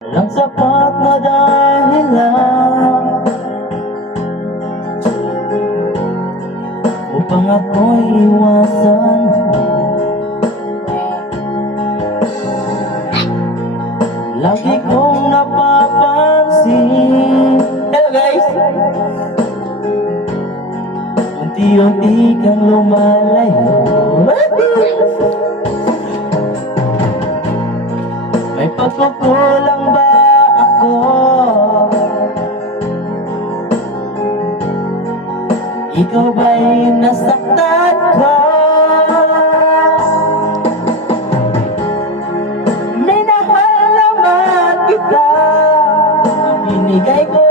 Walang sapat na dahilan upang ako'y iwasan mo. Lagi kong napapansin. Hello guys! Unti-unti kang lumalayo. May pagkukulang ba ako? Ikaw ba'y nasaktan ko? Minahal naman kita, binigay ko